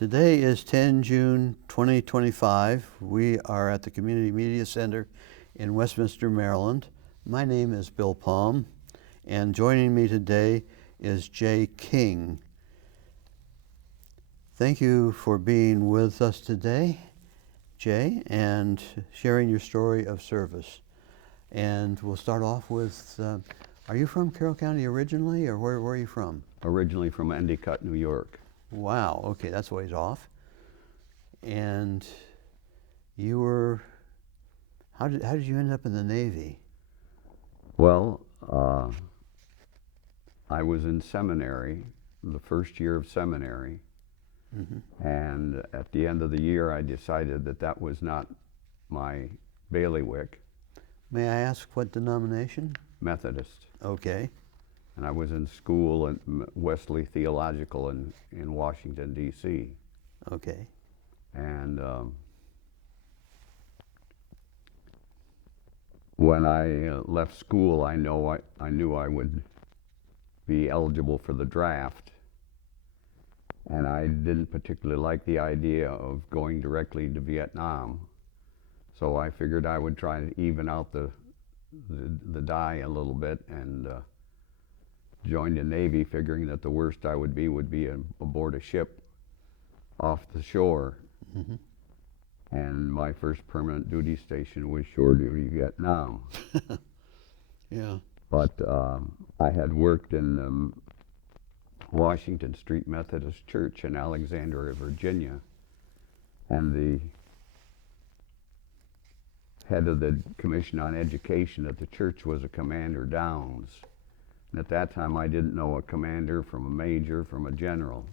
Today is 10 June 2025. We are at the Community Media Center in Westminster, Maryland. My name is Bill Palm, and joining me today is Jay King. Thank you for being with us today, Jay, and sharing your story of service. And we'll start off with, are you from Carroll County originally, or where are you from? Originally from Endicott, New York. Wow, okay, that's a ways off. And you were, how did you end up in the Navy? Well, I was in seminary, the first year of seminary, and at the end of the year I decided that that was not my bailiwick. May I ask what denomination? Methodist. Okay. And I was in school at Wesley Theological in Washington, D.C. Okay. And when I left school, I knew I would be eligible for the draft. And I didn't particularly like the idea of going directly to Vietnam. So I figured I would try to even out the die a little bit and joined the Navy, figuring that the worst I would be aboard a ship off the shore. And my first permanent duty station was shore duty Vietnam. Yeah. But I had worked in Washington Street Methodist Church in Alexandria, Virginia, and the head of the Commission on Education at the church was a Commander Downs. And at that time I didn't know a commander from a major from a general.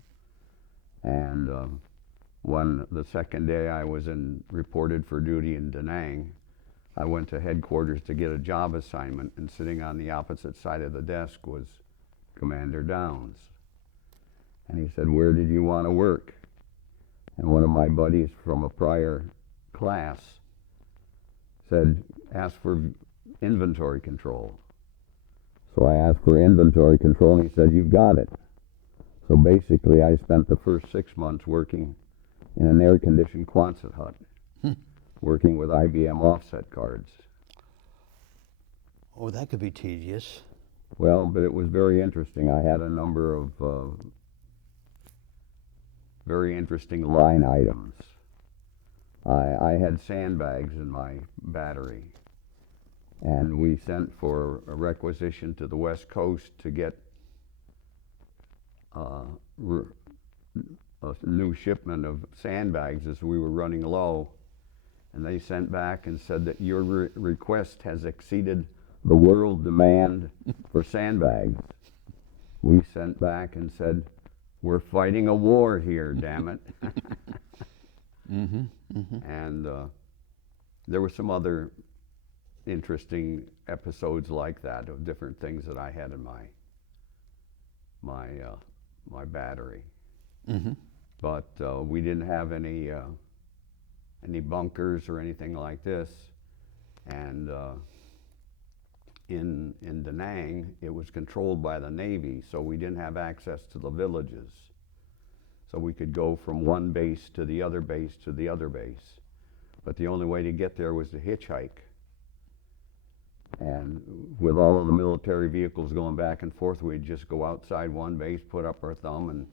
And when the second day I was reported for duty in Da Nang, I went to headquarters to get a job assignment, and sitting on the opposite side of the desk was Commander Downs. And he said, "Where did you want to work?" And one of my buddies from a prior class said, "Ask for inventory control." So I asked for inventory control, and he said, "You've got it." So basically I spent the first 6 months working in an air-conditioned Quonset hut, working with IBM offset cards. Oh, that could be tedious. Well, but it was very interesting. I had a number of very interesting line items. I had sandbags in my battery, and we sent for a requisition to the West Coast to get a new shipment of sandbags as we were running low, and they sent back and said that your request has exceeded the world demand for sandbags. We sent back and said, "We're fighting a war here, damn it." And there were some other interesting episodes like that of different things that I had in my battery. But we didn't have any bunkers or anything like this. And in Da Nang, it was controlled by the Navy, so we didn't have access to the villages. So we could go from one base to the other base to the other base. But the only way to get there was to hitchhike. And with all of the military vehicles going back and forth, we'd just go outside one base, put up our thumb, and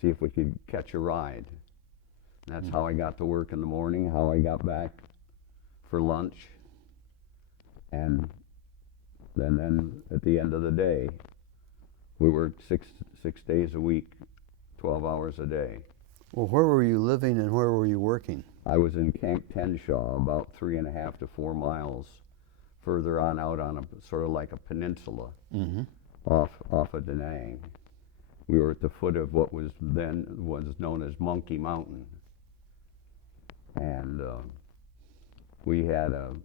see if we could catch a ride. And that's how I got to work in the morning, how I got back for lunch, and then at the end of the day, we worked six days a week, 12 hours a day. Well, where were you living and where were you working? I was in Camp Tenshaw, about 3.5 to 4 miles further on out on a sort of like a peninsula off of Da Nang. We were at the foot of what was known as Monkey Mountain, and we had a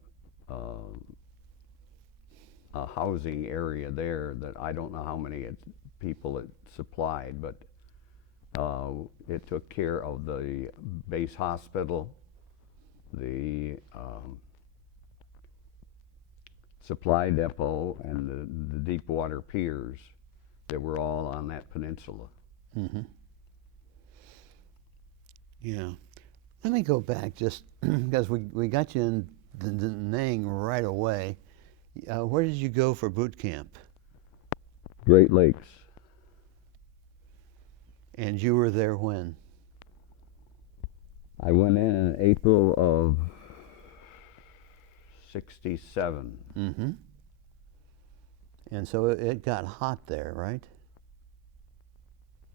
housing area there that I don't know how many people it supplied, but it took care of the base hospital, the supply depot, and the deep water piers that were all on that peninsula. Yeah. Let me go back just because we got you in the name right away. Where did you go for boot camp? Great Lakes. And you were there when? I went in April of '67. Mm-hmm. And so it got hot there, right?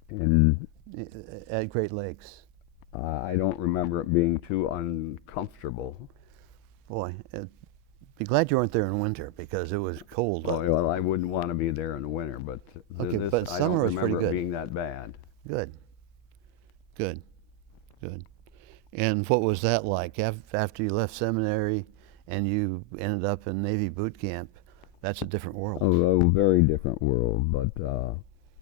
And At Great Lakes. I don't remember it being too uncomfortable. Boy, be glad you weren't there in winter because it was cold. Oh, well, I wouldn't want to be there in the winter, but Okay, this, but I don't summer was pretty remember good. it being that bad. Good, good, good. And what was that like after you left seminary and you ended up in Navy boot camp? That's a different world. A very different world, but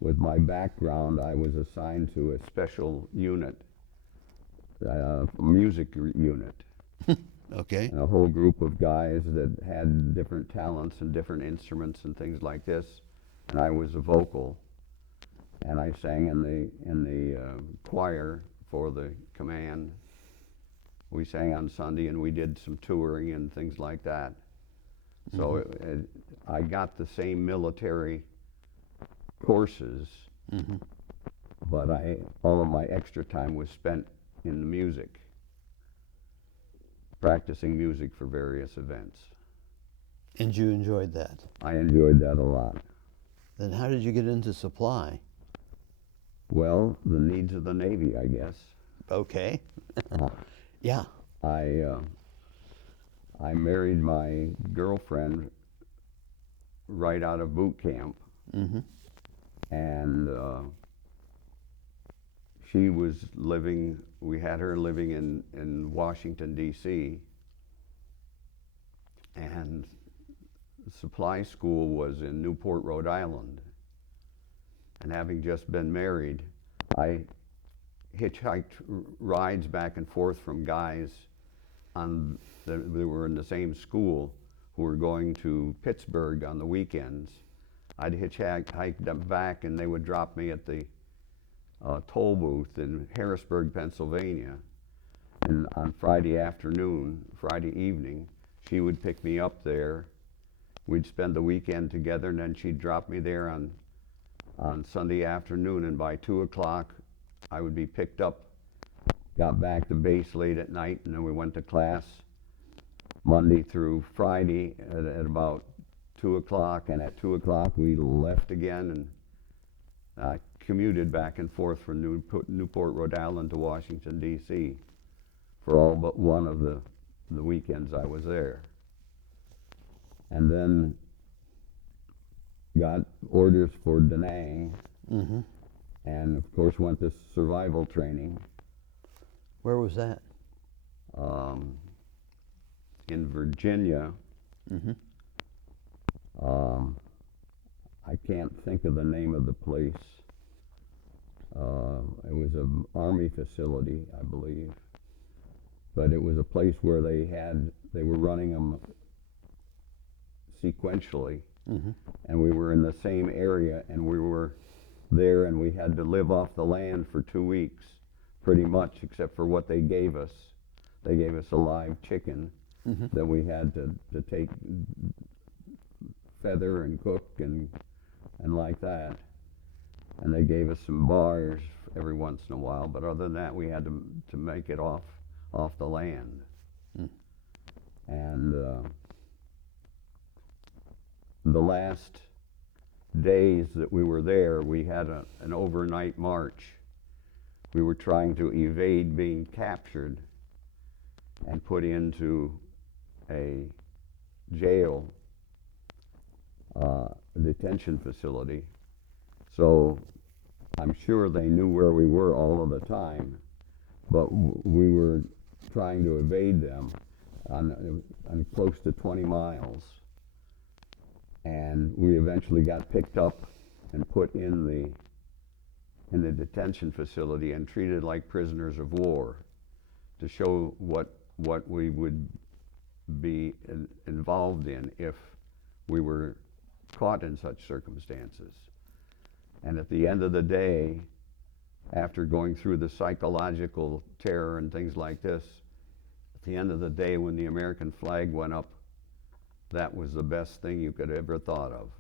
with my background, I was assigned to a special unit, music unit. Okay. And a whole group of guys that had different talents and different instruments and things like this. And I was a vocal, and I sang in the choir for the command. We sang on Sunday, and we did some touring and things like that. So I got the same military courses, but all of my extra time was spent in the music, practicing music for various events. And you enjoyed that. I enjoyed that a lot. Then how did you get into supply? Well, the needs of the Navy, I guess. Okay. Yeah. I married my girlfriend right out of boot camp, and she was living. We had her living in Washington, D.C., and supply school was in Newport, Rhode Island. And having just been married, I hitchhiked rides back and forth from guys that were in the same school who were going to Pittsburgh on the weekends. I'd hitchhike them back, and they would drop me at the toll booth in Harrisburg, Pennsylvania. And on Friday evening, she would pick me up there. We'd spend the weekend together, and then she'd drop me there on Sunday afternoon, and by 2 o'clock I would be picked up, got back to base late at night, and then we went to class Monday through Friday at about 2 o'clock, and at 2 o'clock we left again, and commuted back and forth from Newport, Rhode Island to Washington, D.C. for all but one of the weekends I was there. And then got orders for Da Nang, and of course went to survival training. Where was that? In Virginia. I can't think of the name of the place. It was an Army facility, I believe, but it was a place where they were running them sequentially, and we were in the same area, and we were there, and we had to live off the land for 2 weeks, pretty much, except for what they gave us. They gave us a live chicken that we had to take, feather and cook and like that. And they gave us some bars every once in a while, but other than that, we had to make it off the land. And the last days that we were there, we had an overnight march. We were trying to evade being captured and put into a jail, detention facility. So I'm sure they knew where we were all of the time, but we were trying to evade them on close to 20 miles. And we eventually got picked up and put in the detention facility and treated like prisoners of war to show what we would be involved in if we were caught in such circumstances. And at the end of the day, after going through the psychological terror and things like this, at the end of the day when the American flag went up, that was the best thing you could ever thought of.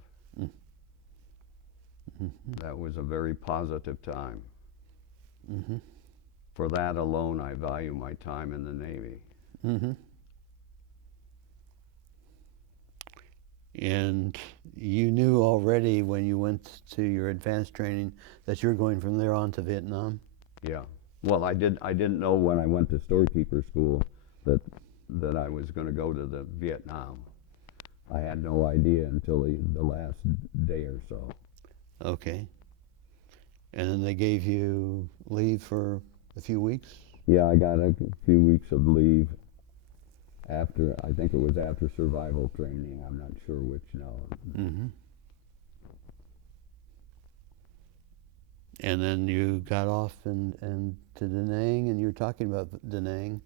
That was a very positive time. For that alone, I value my time in the Navy. And you knew already when you went to your advanced training that you were going from there on to Vietnam? Yeah. Well, I didn't know when I went to storekeeper school that I was going to go to the Vietnam. I had no idea until the last day or so. Okay. And then they gave you leave for a few weeks? Yeah, I got a few weeks of leave after, I think it was after survival training. I'm not sure which now. And then you got off and to Da Nang, and you were talking about Da Nang,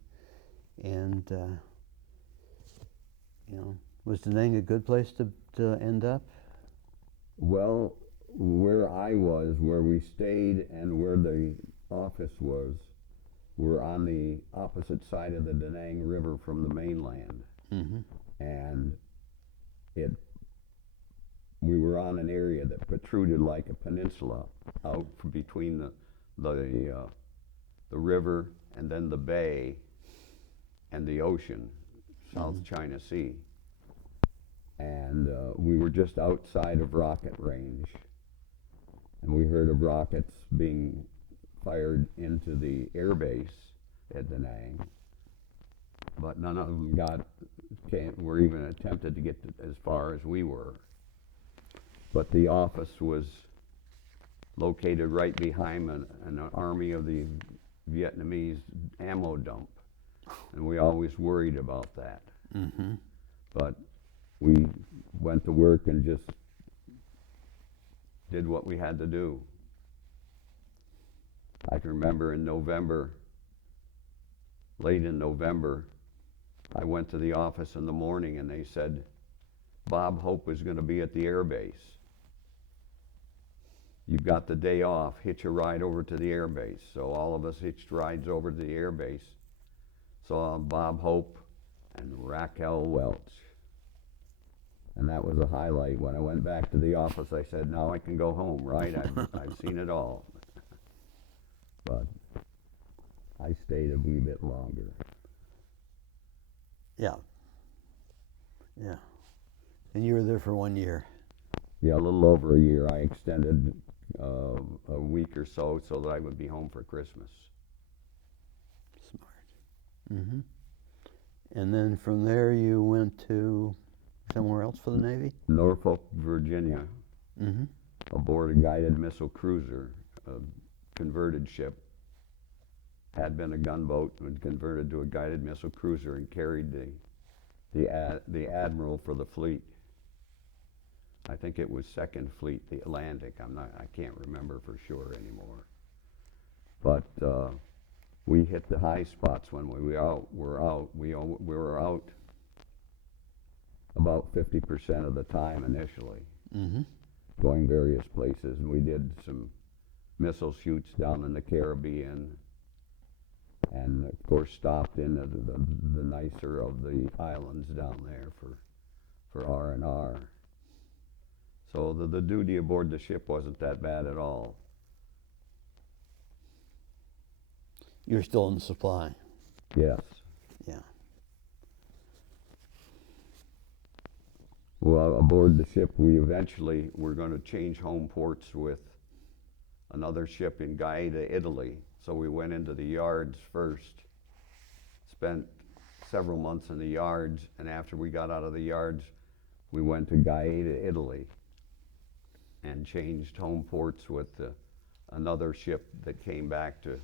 and was Da Nang a good place to end up? Well, where I was, where we stayed, and where the office was, were on the opposite side of the Da Nang River from the mainland. And we were on an area that protruded like a peninsula out from between the river and then the bay and the ocean, South China Sea. And we were just outside of rocket range, and we heard of rockets being fired into the air base at Da Nang, but none of them were even attempted to get as far as we were. But the office was located right behind an army of the Vietnamese ammo dump, and we always worried about that. But we went to work and just did what we had to do. I can remember in November, late in November, I went to the office in the morning and they said Bob Hope was going to be at the air base. You've got the day off, hitch a ride over to the air base. So all of us hitched rides over to the air base, saw Bob Hope and Raquel Welch. And that was a highlight. When I went back to the office, I said, now I can go home, right? I've seen it all. But I stayed a wee bit longer. Yeah. And you were there for 1 year? Yeah, a little over a year. I extended a week or so that I would be home for Christmas. Smart. And then from there you went to somewhere else for the Navy? Norfolk, Virginia, aboard a guided missile cruiser, a converted ship. Had been a gunboat and converted to a guided missile cruiser and carried the admiral for the fleet. I think it was Second Fleet, the Atlantic. I can't remember for sure anymore. But we hit the high spots when we were out. We were out about 50% of the time initially, going various places. And we did some missile shoots down in the Caribbean, and of course stopped in the nicer of the islands down there for R&R. So the duty aboard the ship wasn't that bad at all. You're still in supply? Yes. Yeah. Well, aboard the ship, we eventually were going to change home ports with another ship in Gaeta, Italy. So we went into the yards first, spent several months in the yards, and after we got out of the yards, we went to Gaeta, Italy, and changed home ports with another ship that came back to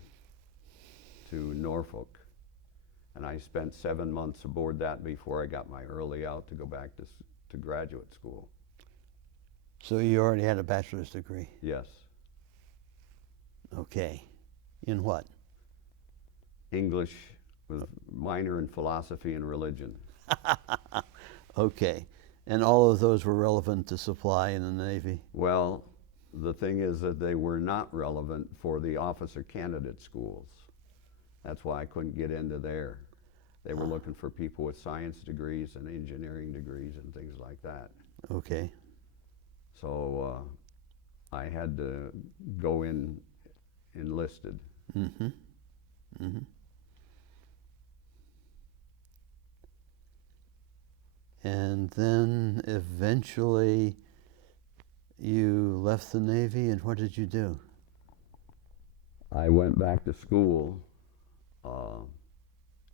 Norfolk. And I spent 7 months aboard that before I got my early out to go back to graduate school. So you already had a bachelor's degree? Yes. Okay. In what? English with a minor in philosophy and religion. Okay. And all of those were relevant to supply in the Navy? Well, the thing is that they were not relevant for the officer candidate schools. That's why I couldn't get into there. They were looking for people with science degrees and engineering degrees and things like that. Okay. So I had to go in enlisted. Mm-hmm. Mm-hmm. And then eventually you left the Navy, and what did you do? I went back to school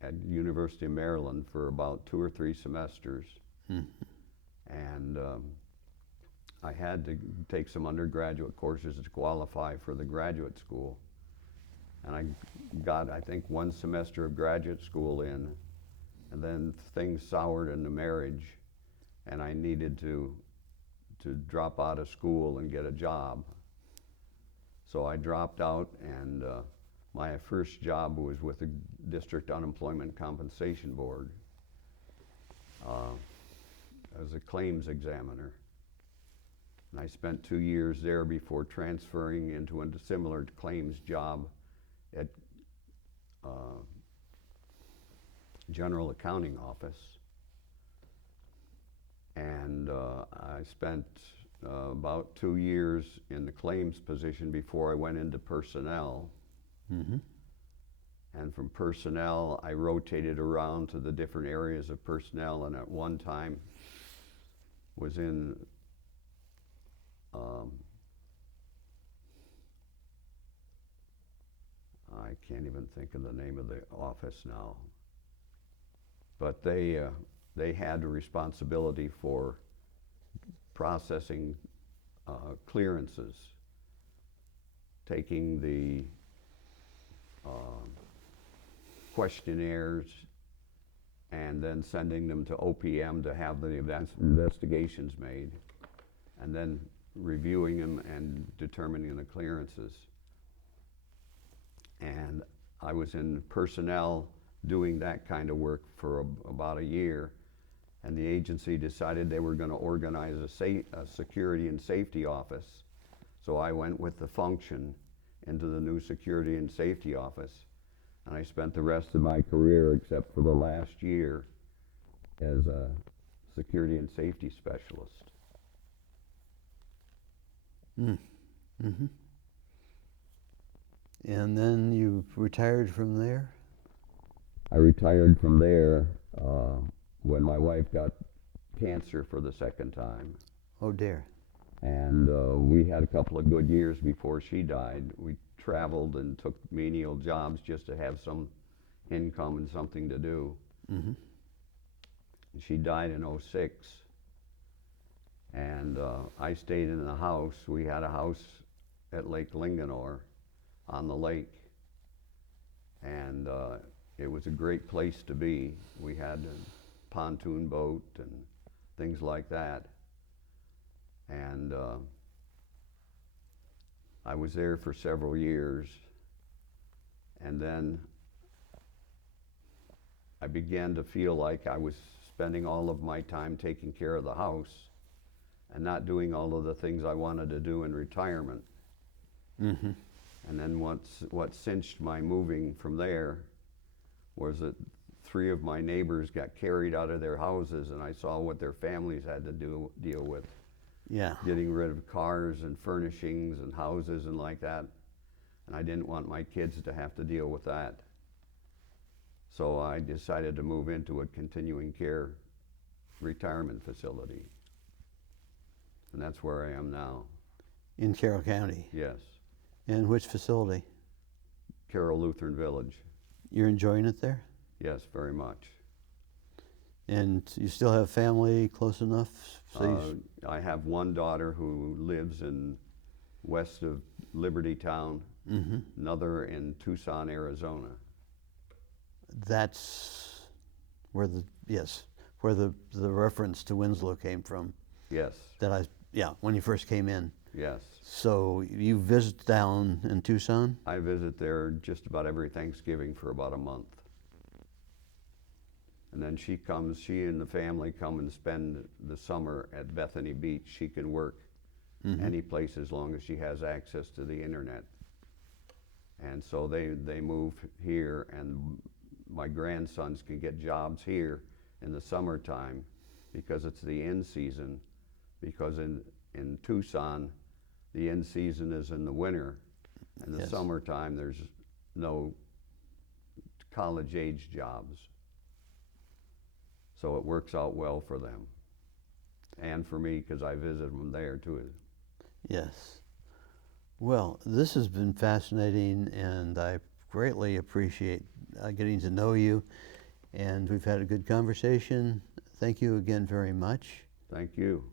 at University of Maryland for about 2 or 3 semesters. Mm-hmm. And I had to take some undergraduate courses to qualify for the graduate school. And I got, I think, 1 semester of graduate school in, and then things soured into marriage, and I needed to drop out of school and get a job. So I dropped out, and my first job was with the District Unemployment Compensation Board as a claims examiner. And I spent 2 years there before transferring into a similar claims job at General Accounting Office. And I spent about 2 years in the claims position before I went into personnel. Mm-hmm. And from personnel, I rotated around to the different areas of personnel, and at one time was in I can't even think of the name of the office now. But they had the responsibility for processing clearances, taking the questionnaires and then sending them to OPM to have the investigations made, and then reviewing them and determining the clearances. And I was in personnel doing that kind of work for about a year, and the agency decided they were going to organize a security and safety office. So I went with the function into the new security and safety office, and I spent the rest of my career, except for the last year, as a security and safety specialist. Mm-hmm. And then you retired from there? I retired from there when my wife got cancer for the second time. Oh dear. And we had a couple of good years before she died. We traveled and took menial jobs just to have some income and something to do. Mm-hmm. She died in '06. And I stayed in the house. We had a house at Lake Linganore on the lake. And it was a great place to be. We had a pontoon boat and things like that. And I was there for several years. And then I began to feel like I was spending all of my time taking care of the house and not doing all of the things I wanted to do in retirement. Mm-hmm. And then what cinched my moving from there was that 3 of my neighbors got carried out of their houses, and I saw what their families had to deal with. Yeah. Getting rid of cars and furnishings and houses and like that. And I didn't want my kids to have to deal with that. So I decided to move into a continuing care retirement facility. And that's where I am now. In Carroll County? Yes. And which facility? Carroll Lutheran Village. You're enjoying it there? Yes, very much. And you still have family close enough? So I have one daughter who lives in west of Liberty Town, mm-hmm. another in Tucson, Arizona. That's where the reference to Winslow came from. Yes. When you first came in. Yes. So you visit down in Tucson? I visit there just about every Thanksgiving for about a month. And then she and the family come and spend the summer at Bethany Beach. She can work any place as long as she has access to the internet. And so they move here, and my grandsons can get jobs here in the summertime because it's the end season. Because in Tucson, the end season is in the winter. In the Yes. summertime, there's no college age jobs. So it works out well for them. And for me, because I visit them there too. Yes. Well, this has been fascinating, and I greatly appreciate getting to know you. And we've had a good conversation. Thank you again very much. Thank you.